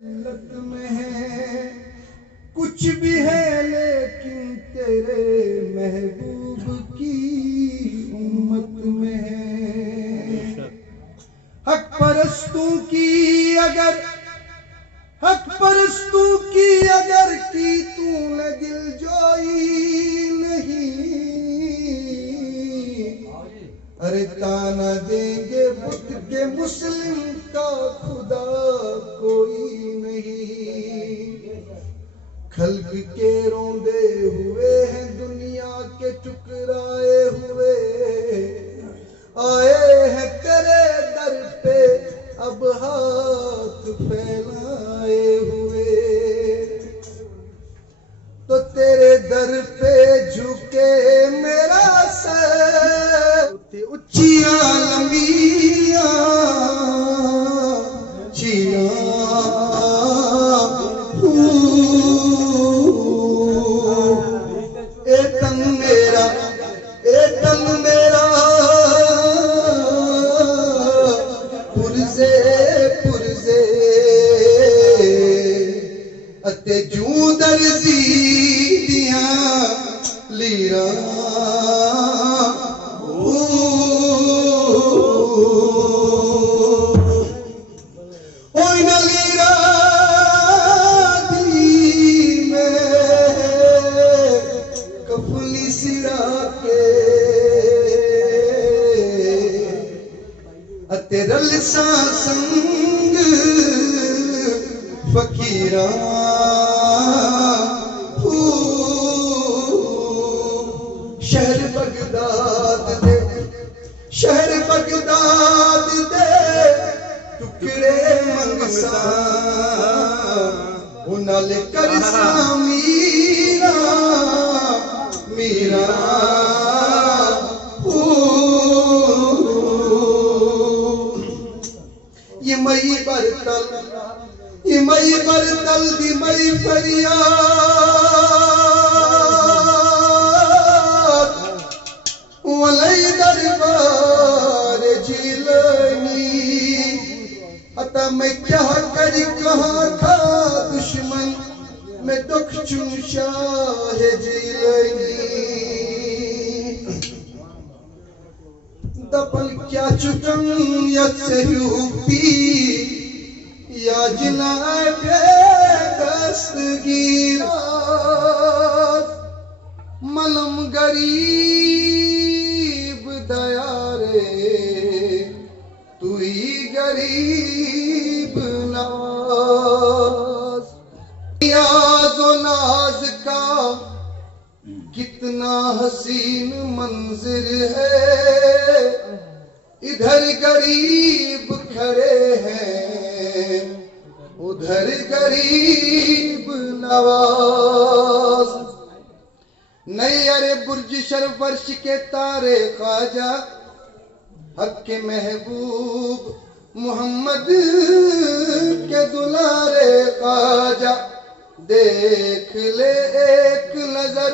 لت میں ہے کچھ بھی ہے لیکن تیرے محبوب کی امت میں ہے. حق پرستوں کی اگر کی تو نے دل جوئی نہیں، ارے تانا دیں گے بت کے مسلم کا خدا کوئی نہیں. خلق کے روندے ہوئے ہیں دنیا کے ٹکرائے ہوئے، آئے ہیں تیرے در پہ اب ہاتھ پھیلائے ہوئے. تو تیرے در پہ جھکے میرا سر، اچیاں لمبیاں اے تن میرا پرزے اتے جو درزی دیاں لیراں رل سنگ فقیراں شہر بغداد دے ٹکڑے منگساں انال کرساں میرا یہ مئی برتل دی مئی فریاد ولی دربار جیلانی. عطا میں کیا کری کہاں تھا دشمن میں دکھ چون شاہ جیلانی. دبل کیا چکن یا سیوپی یا جناب دستگیر ملم غریب دیارے توئی غریب نواز. نیاز و ناز کا کتنا حسین منظر ہے، ادھر غریب کھڑے ہیں ادھر غریب نواز. نہیں ارے برج شرف فرش کے تارے خواجہ حق کے محبوب محمد کے دلارے خواجہ. دیکھ لے ایک نظر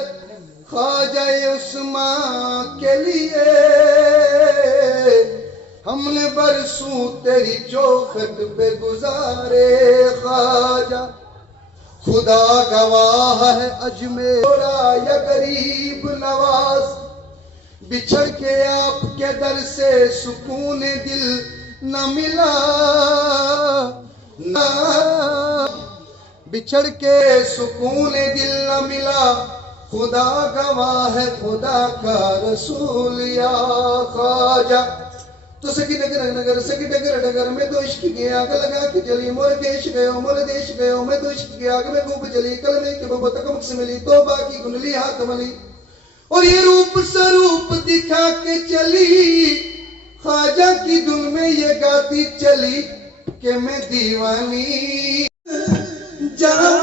خواجہ عثمان کے لیے، ہم نے برسوں تیری چوکھٹ پہ گزارے خواجہ. خدا گواہ ہے اجمیر یا غریب نواز، بچھڑ کے آپ کے در سے سکون دل نہ ملا. بچھڑ کے سکون دل نہ ملا، خدا گواہ ہے خدا کا رسول یا خواجہ. تو سکی ڈگر میں تو عشق کی آگ لگا کے جلی، مور دیش گئے میں تو عشق کی آگ میں گوب جلی. کلمے کے بابا تک سے ملی توبہ کی گنلی ہاتھ ملی، اور یہ روپ سروپ دکھا کے چلی. خواجہ کی دل میں یہ گاتی چلی کہ میں دیوانی جان